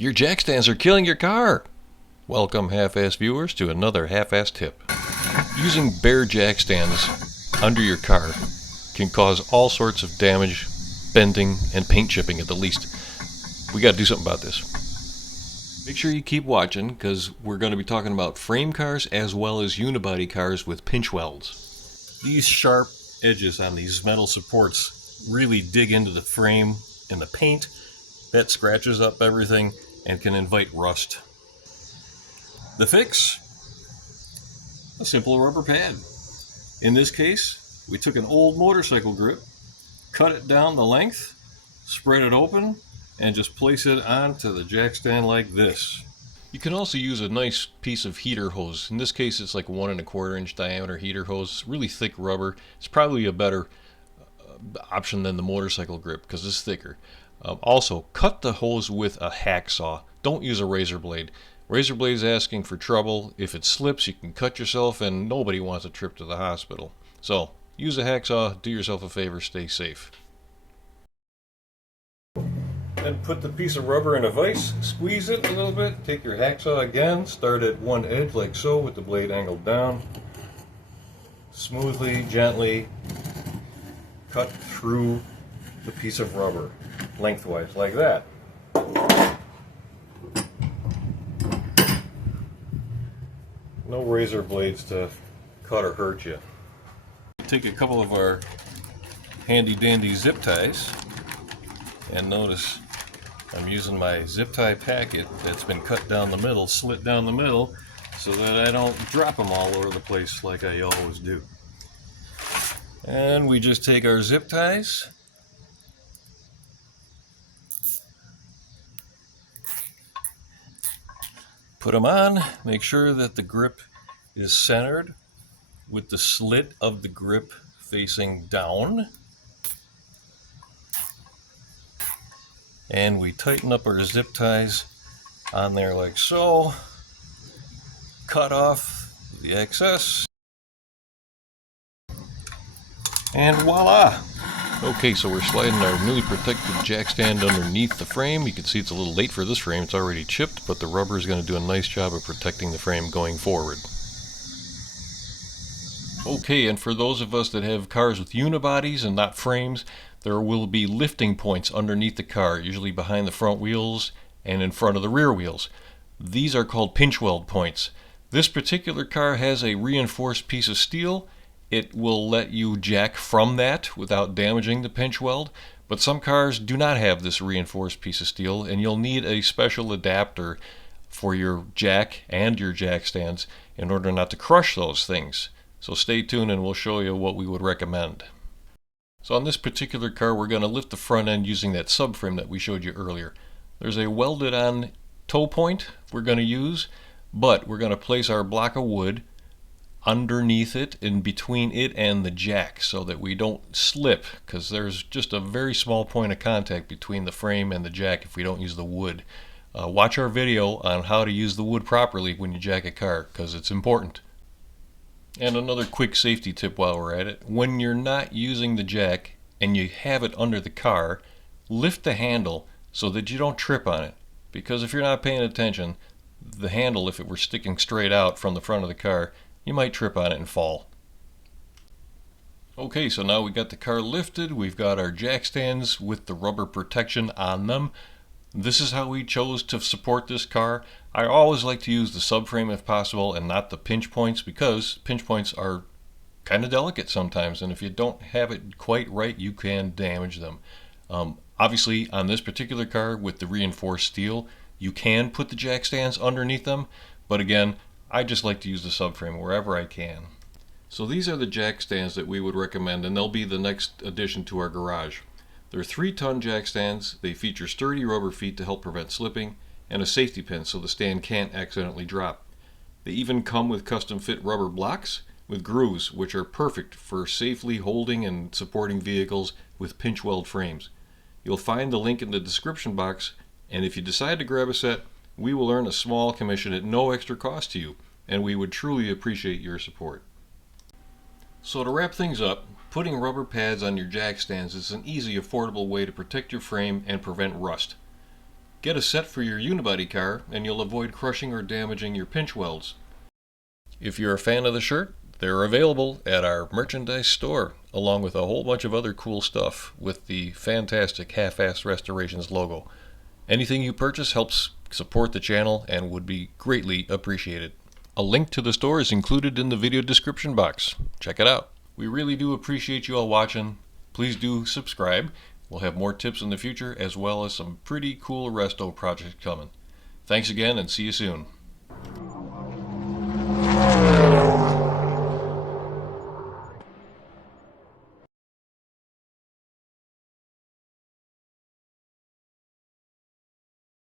Your jack stands are killing your car! Welcome, half-ass viewers, to another half-ass tip. Using bare jack stands under your car can cause all sorts of damage, bending, and paint chipping at the least. We gotta do something about this. Make sure you keep watching, because we're going to be talking about frame cars as well as unibody cars with pinch welds. These sharp edges on these metal supports really dig into the frame and the paint. That scratches up everything and can invite rust. The fix? A simple rubber pad. In this case, we took an old motorcycle grip, cut it down the length, spread it open, and just place it onto the jack stand like this. You can also use a nice piece of heater hose. In this case, it's like 1¼ inch diameter heater hose, really thick rubber. It's probably a better option than the motorcycle grip because it's thicker. Also, cut the hose with a hacksaw. Don't use a razor blade. Razor blade is asking for trouble. If it slips, you can cut yourself, and nobody wants a trip to the hospital. So, use a hacksaw, do yourself a favor, stay safe. Then put the piece of rubber in a vise, squeeze it a little bit, take your hacksaw again, start at one edge like so with the blade angled down. Smoothly, gently cut through the piece of rubber, lengthwise, like that. No razor blades to cut or hurt you. Take a couple of our handy dandy zip ties, and notice I'm using my zip tie packet that's been cut down the middle, slit down the middle, so that I don't drop them all over the place like I always do. And we just take our zip ties, put them on, make sure that the grip is centered with the slit of the grip facing down. And we tighten up our zip ties on there like so. Cut off the excess. And voila! Okay, so we're sliding our newly protected jack stand underneath the frame. You can see it's a little late for this frame. It's already chipped, but the rubber is going to do a nice job of protecting the frame going forward. Okay, and for those of us that have cars with unibodies and not frames, there will be lifting points underneath the car, usually behind the front wheels and in front of the rear wheels. These are called pinch weld points. This particular car has a reinforced piece of steel. It will let you jack from that without damaging the pinch weld, but some cars do not have this reinforced piece of steel, and you'll need a special adapter for your jack and your jack stands in order not to crush those things. So stay tuned and we'll show you what we would recommend. So on this particular car, we're going to lift the front end using that subframe that we showed you earlier. There's a welded on toe point we're going to use, but we're going to place our block of wood underneath it, in between it and the jack, so that we don't slip, because there's just a very small point of contact between the frame and the jack if we don't use the wood. Watch our video on how to use the wood properly when you jack a car, because it's important. And another quick safety tip while we're at it: when you're not using the jack and you have it under the car, lift the handle so that you don't trip on it, because if you're not paying attention, the handle, if it were sticking straight out from the front of the car, you might trip on it and fall. Okay, so now we got the car lifted, we've got our jack stands with the rubber protection on them. This is how we chose to support this car. I always like to use the subframe if possible and not the pinch points, because pinch points are kind of delicate sometimes, and if you don't have it quite right, you can damage them. Obviously, on this particular car with the reinforced steel, you can put the jack stands underneath them, but again, I just like to use the subframe wherever I can. So these are the jack stands that we would recommend, and they'll be the next addition to our garage. They're 3-ton jack stands. They feature sturdy rubber feet to help prevent slipping, and a safety pin so the stand can't accidentally drop. They even come with custom fit rubber blocks with grooves, which are perfect for safely holding and supporting vehicles with pinch weld frames. You'll find the link in the description box, and if you decide to grab a set, we will earn a small commission at no extra cost to you, and we would truly appreciate your support. So to wrap things up, putting rubber pads on your jack stands is an easy, affordable way to protect your frame and prevent rust. Get a set for your unibody car and you'll avoid crushing or damaging your pinch welds. If you're a fan of the shirt, they're available at our merchandise store, along with a whole bunch of other cool stuff with the fantastic Half-Assed Restorations logo. Anything you purchase helps support the channel and would be greatly appreciated. A link to the store is included in the video description box. Check it out. We really do appreciate you all watching. Please do subscribe. We'll have more tips in the future, as well as some pretty cool resto projects coming. Thanks again, and see you soon.